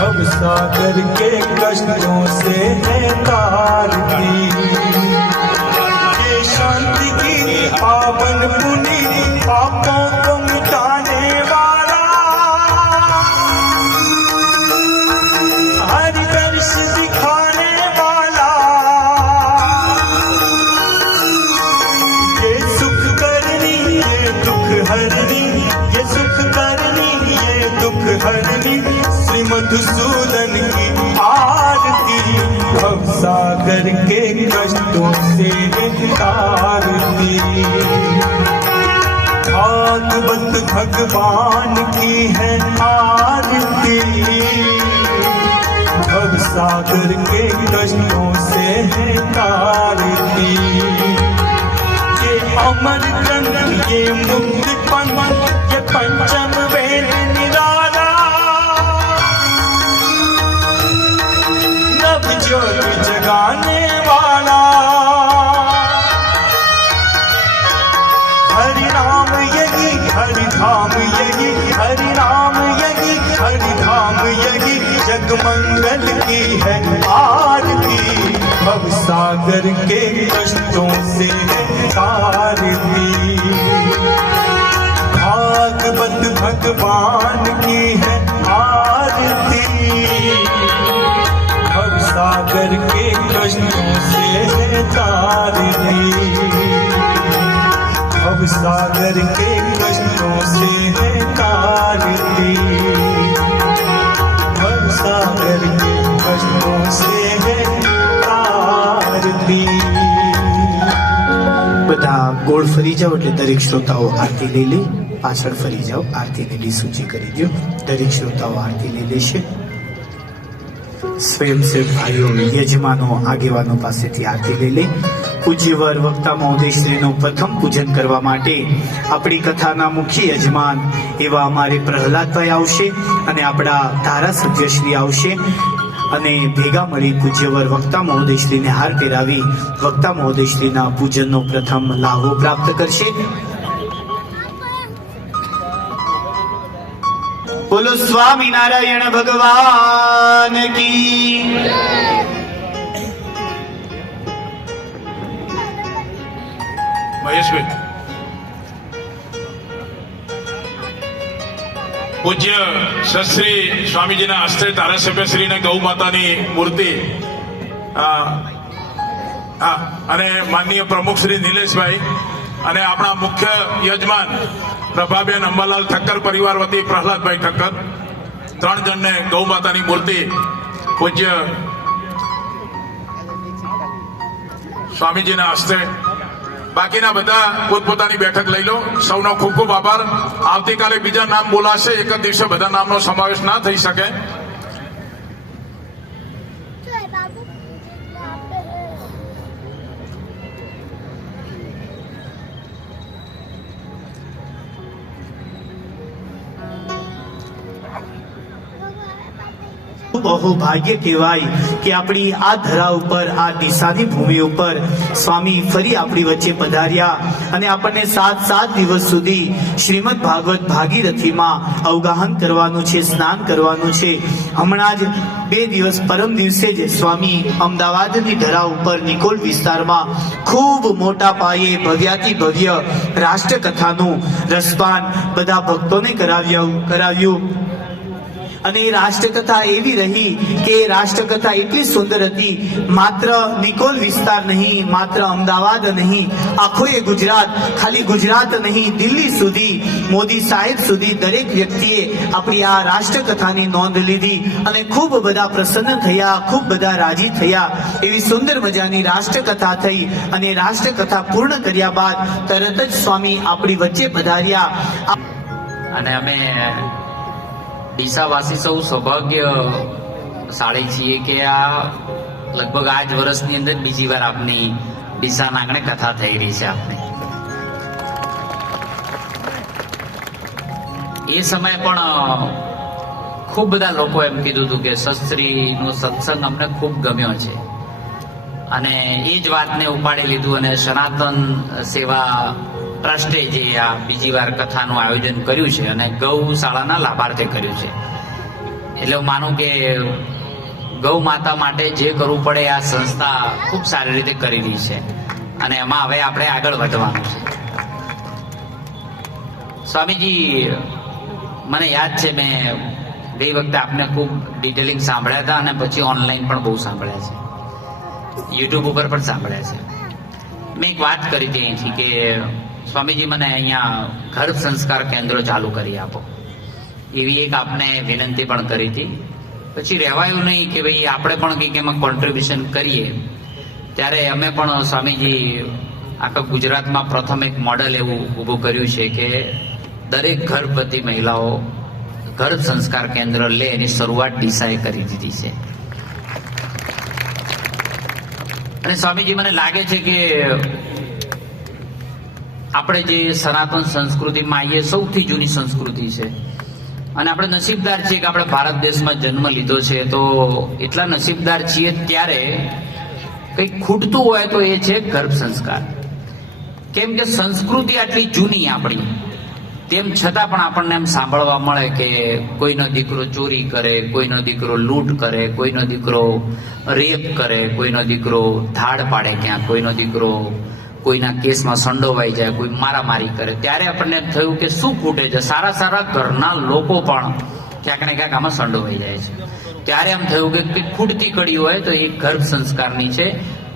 भव सागर के कष्टों से है तारती ये शांति की पावन सागर के कष्टों से तारती भागवत भगवान की है आरती। भव सागर के कष्टों से है तारती ये अमर ग्रंथ, ये मुक्ति हरि नाम यही हरि धाम यही हरि नाम यही हरि धाम यही जग मंगल की है आरती। भव सागर के कष्टों से तारती भागवत भगवान की है आरती। भव सागर के कष्टों से तारती भव सागर के कष्टों से है तारती भव सागर के कष्टों से है तारती બધા ગોળ ફરી જાઓ એટલે દરેક શ્રોતાઓ આરતી લઈ લે પાછળ ફરી જાઓ આરતીની બી સૂચિ કરી દો દરેક શ્રોતાઓ આરતી લઈ લેશે સ્વયંસેવક ભાઈઓ યજમાનો આગેવાનો પાસેથી આરતી લઈ લે. પૂજ્યવર વક્તા મહોદયશ્રીનું પ્રથમ પૂજન કરવા માટે આપણી કથાના મુખ્ય યજમાન એવા અમારે પ્રહલાદભાઈ આવશે અને આપણા ધારાસભ્યશ્રી આવશે અને ભેગા મળી પૂજ્યવર વક્તા મહોદયશ્રીને હાર પહેરાવી વક્તા મહોદયશ્રીના પૂજનનો પ્રથમ લાભો પ્રાપ્ત કરશે. બોલો સ્વામિનારાયણ ભગવાન કી. મહેશભાઈ. પૂજ્ય સશ્રી સ્વામીજીના હસ્તે ધારાસભ્યશ્રીને ગૌ માતાની મૂર્તિ. અને માનનીય પ્રમુખ શ્રી નિલેશભાઈ અને આપણા મુખ્ય યજમાન પ્રભાબેન અંબાલાલ ઠક્કર પરિવાર વતી પ્રહલાદભાઈ ઠક્કર. ત્રણ જણને ગૌ માતાની મૂર્તિ પૂજ્ય સ્વામીજીના હસ્તે. બાકીના બધા પોતપોતાની બેઠક લઈ લો. સૌનો ખૂબ ખૂબ આભાર. આવતીકાલે બીજા નામ બોલાશે. એક જ દિવસે બધા નામનો સમાવેશ ના થઈ શકે. બહુ ભાગ્ય કહેવાય કે આપણી આ ધરા ઉપર, આ દિશાની ભૂમિ ઉપર સ્વામી ફરી આપણી વચ્ચે પધાર્યા અને આપણને સાત સાત દિવસ સુધી શ્રીમદ ભાગવત ભાગીરથીમાં અવગાહન કરવાનું છે, સ્નાન કરવાનું છે. હમણાં જ બે દિવસ પરમ દિવસે જ સ્વામી અમદાવાદની ધરા ઉપર નિકોલ વિસ્તારમાં ખૂબ મોટા પાયે ભવ્યાતિ ભવ્ય રાષ્ટ્રકથાનું રસપાન બધા ભક્તોને કરાવ્યું કરાવ્યું. અને એ રાષ્ટ્રકથા એવી રહી કે એ રાષ્ટ્રકથા એટલી સુંદર હતી, માત્ર નિકોલ વિસ્તાર નહીં, માત્ર અમદાવાદ નહીં, આખો એ ગુજરાત, ખાલી ગુજરાત નહીં, દિલ્હી સુધી, મોદી સાહેબ સુધી દરેક વ્યક્તિએ આપણી આ રાષ્ટ્રકથાની નોંધ લીધી અને ખૂબ બધા પ્રસન્ન થયા, ખૂબ બધા રાજી થયા. એવી સુંદર મજાની રાષ્ટ્રકથા થઈ અને રાષ્ટ્રકથા પૂર્ણ કર્યા બાદ તરત જ સ્વામી આપણી વચ્ચે પધાર્યા. અને અમે ડીસાવાસી સૌ સૌભાગ્ય સાળી છીએ કે આ લગભગ આ જ વર્ષની અંદર બીજી વાર આપની ડીસા નાગણે કથા થઈ રહી છે આપની. એ સમયે પણ ખૂબ બધા લોકો એમ કીધું હતું કે શસ્ત્રીનો સત્સંગ અમને ખૂબ ગમ્યો છે. અને એ જ વાતને ઉપાડી લીધું અને સનાતન સેવા ટ્રસ્ટે જે આ બીજી વાર કથાનું આયોજન કર્યું છે અને ગૌશાળાના લાભાર્થે કર્યું છે. એટલે હું માનું કે ગૌ માતા માટે જે કરવું પડે આ સંસ્થા ખૂબ સારી રીતે કરી રહી છે. અને એમાં હવે આપણે આગળ વધવાનું છે. સ્વામીજી, મને યાદ છે મેં બે વખતે આપને ખૂબ ડિટેલિંગ સાંભળ્યા હતા અને પછી ઓનલાઈન પણ બહુ સાંભળ્યા છે. યુટ્યુબ ઉપર પણ સાંભળ્યા છે. મેં એક વાત કરી હતી અહીંથી કે સ્વામીજી, મને અહીંયા ગર્ભ સંસ્કાર કેન્દ્રો ચાલુ કરી આપો. એવી એક આપને વિનંતી પણ કરી હતી. પછી રહેવાયું નહીં કે ભાઈ આપણે પણ કંઈક એમાં કોન્ટ્રીબ્યુશન કરીએ. ત્યારે અમે પણ સ્વામીજી, આખા ગુજરાતમાં પ્રથમ એક મોડેલ એવું ઊભું કર્યું છે કે દરેક ગર્ભવતી મહિલાઓ ગર્ભ સંસ્કાર કેન્દ્ર લે એની શરૂઆત ડીસાએ કરી દીધી છે. અને સ્વામીજી, મને લાગે છે કે આપણે જે સનાતન સંસ્કૃતિમાં આવીએ સૌથી જૂની સંસ્કૃતિ છે. અને આપણે નસીબદાર છીએ કે આપણે ભારત દેશમાં જન્મ લીધો છે, તો એટલા નસીબદાર છીએ ત્યારે કંઈક ખૂટતું હોય તો એ છે ગર્ભ સંસ્કાર. કેમ કે સંસ્કૃતિ આટલી જૂની આપણી. તેમ છતાં પણ આપણને એમ સાંભળવા મળે કે કોઈનો દીકરો ચોરી કરે, કોઈનો દીકરો લૂંટ કરે, કોઈનો દીકરો રેપ કરે, કોઈનો દીકરો ધાડ પાડે ક્યાં કોઈનો દીકરો કોઈના કેસમાં સંડોવાઈ જાય, કોઈ મારામારી કરે. ત્યારે આપણને થયું કે શું ખૂટે છે? સારા સારા ઘરના લોકો પણ ક્યાંક ને ક્યાંક આમાં સંડોવાઈ જાય છે. ત્યારે એમ થયું કે ખૂટતી કડી હોય તો એ ગર્ભ સંસ્કારની છે.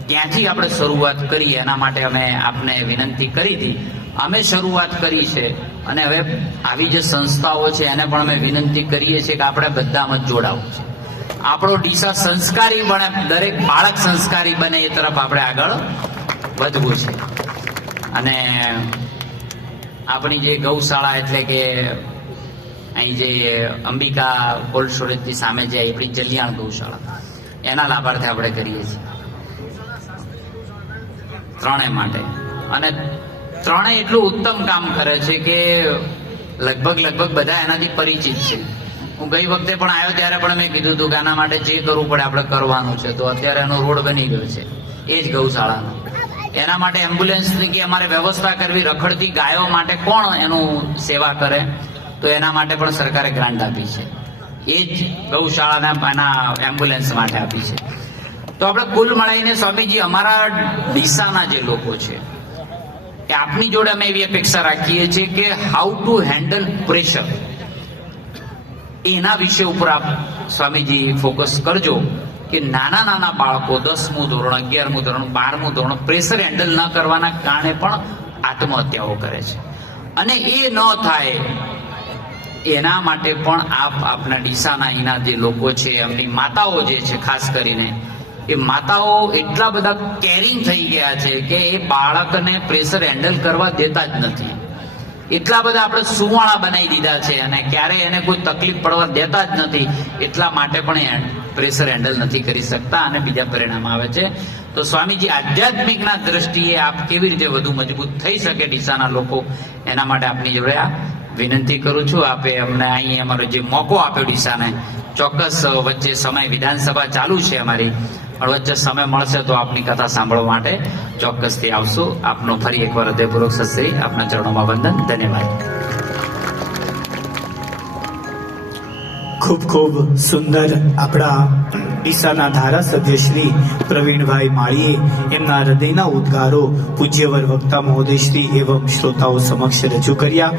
ત્યાંથી આપણે શરૂઆત કરીએ એના માટે અમે આપને વિનંતી કરી હતી. અમે શરૂઆત કરી છે અને હવે આવી જે સંસ્થાઓ છે, એને પણ અમે વિનંતી કરીએ છીએ કે આપણે બધામાં જોડાવું છે. આપણો ડીસા સંસ્કારી બને, દરેક બાળક સંસ્કારી બને એ તરફ આપણે આગળ વધવું છે. અને આપણી જે ગૌશાળા એટલે કે અહીં જે અંબિકા કોલ્ડ સ્ટોરેજની સામે જે આપણી જલિયાણ ગૌશાળા, એના લાભાર્થે આપણે કરીએ છીએ. ત્રણેય માટે. અને ત્રણેય એટલું ઉત્તમ કામ કરે છે કે લગભગ લગભગ બધા એનાથી પરિચિત છે. હું ગઈ વખતે પણ આવ્યો ત્યારે પણ મેં કીધું હતું કે આના માટે જે કરવું પડે આપણે કરવાનું છે. તો અત્યારે એનો રોડ બની ગયો છે. એ જ ગૌશાળાનો. એના માટે એમ્બ્યુલન્સની કે અમારે વ્યવસ્થા કરવી, રખડતી ગાયો માટે કોણ એનું સેવા કરે, તો એના માટે પણ સરકારે ગ્રાન્ટ આપી છે. એ જ ગૌશાળાના એના એમ્બ્યુલન્સ માટે આપી છે. તો આપણે કુલ મળીને સ્વામીજી, અમારા ડીસાના જે લોકો છે કે આપની જોડે અમે એવી અપેક્ષા રાખીએ છીએ કે હાઉ ટુ હેન્ડલ પ્રેશર એના વિષય ઉપર આપ સ્વામીજી ફોકસ કરજો. કે નાના નાના બાળકો દસમું ધોરણ, અગિયારમું ધોરણ, બારમું ધોરણ પ્રેશર હેન્ડલ ન કરવાના કારણે પણ આત્મહત્યાઓ કરે છે. અને એ ન થાય, એના માટે પણ આપ આપના ડીસાના અહીંના જે લોકો છે, એમની માતાઓ જે છે, ખાસ કરીને, એ માતાઓ એટલા બધા કેરિંગ થઈ ગયા છે કે એ બાળકને પ્રેશર હેન્ડલ કરવા દેતા જ નથી. એટલા બધા આપણે સુવાળા બનાવી દીધા છે અને ક્યારે એને કોઈ તકલીફ પડવા દેતા જ નથી. એટલા માટે પણ એ પ્રેશર હેન્ડલ નથી કરી શકતા અને બીજા પરિણામ આવે છે. તો સ્વામીજી, આધ્યાત્મિકના દ્રષ્ટિએ આપ કેવી રીતે વધુ મજબૂત થઈ શકે ડીસાના લોકો? એના માટે આપની જોડે આ વિનંતી કરું છું. આપે અમને અહીં અમારો જે મોકો આપ્યો ડીસાને, ચોક્કસ વચ્ચે સમય વિધાનસભા ચાલુ છે અમારી. પણ વચ્ચે સમય મળશે તો આપની કથા સાંભળવા માટે ચોક્કસથી આવશું. આપનો ફરી એકવાર હૃદયપૂર્વક સત્સરી આપના ચરણોમાં વંદન. ધન્યવાદ. ખૂબ ખૂબ સુંદર આપણા ડીસાના ધારાસભ્ય શ્રી પ્રવીણભાઈ માળીએ એમના હૃદયના ઉદ્ગારો પૂજ્યવર વક્તા મહોદય શ્રી એવં શ્રોતાઓ સમક્ષ રજૂ કર્યા.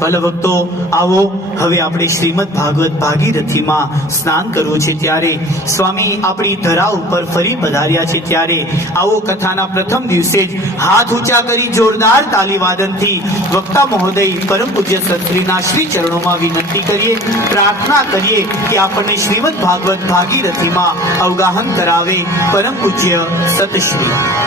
ભલે ભક્તો આવો, હવે આપણે શ્રીમદ ભાગવત ભાગીરથીમાં સ્નાન કરવું છે ત્યારે સ્વામી આપણી ધરા ઉપર ફરી પધાર્યા છે ત્યારે આવો કથાના પ્રથમ દિવસે જ હાથ ઊંચા કરી જોરદાર તાલીવાદનથી વક્તા મહોદય પરમ પૂજ્ય સત્રીના શ્રી ચરણોમાં વિનંતી કરીએ, પ્રાર્થના કરીએ. કે આપણને શ્રીમદ ભાગવત ભાગીરથીમાં અવગાહન કરાવે પરમ પૂજ્ય સતશ્રી.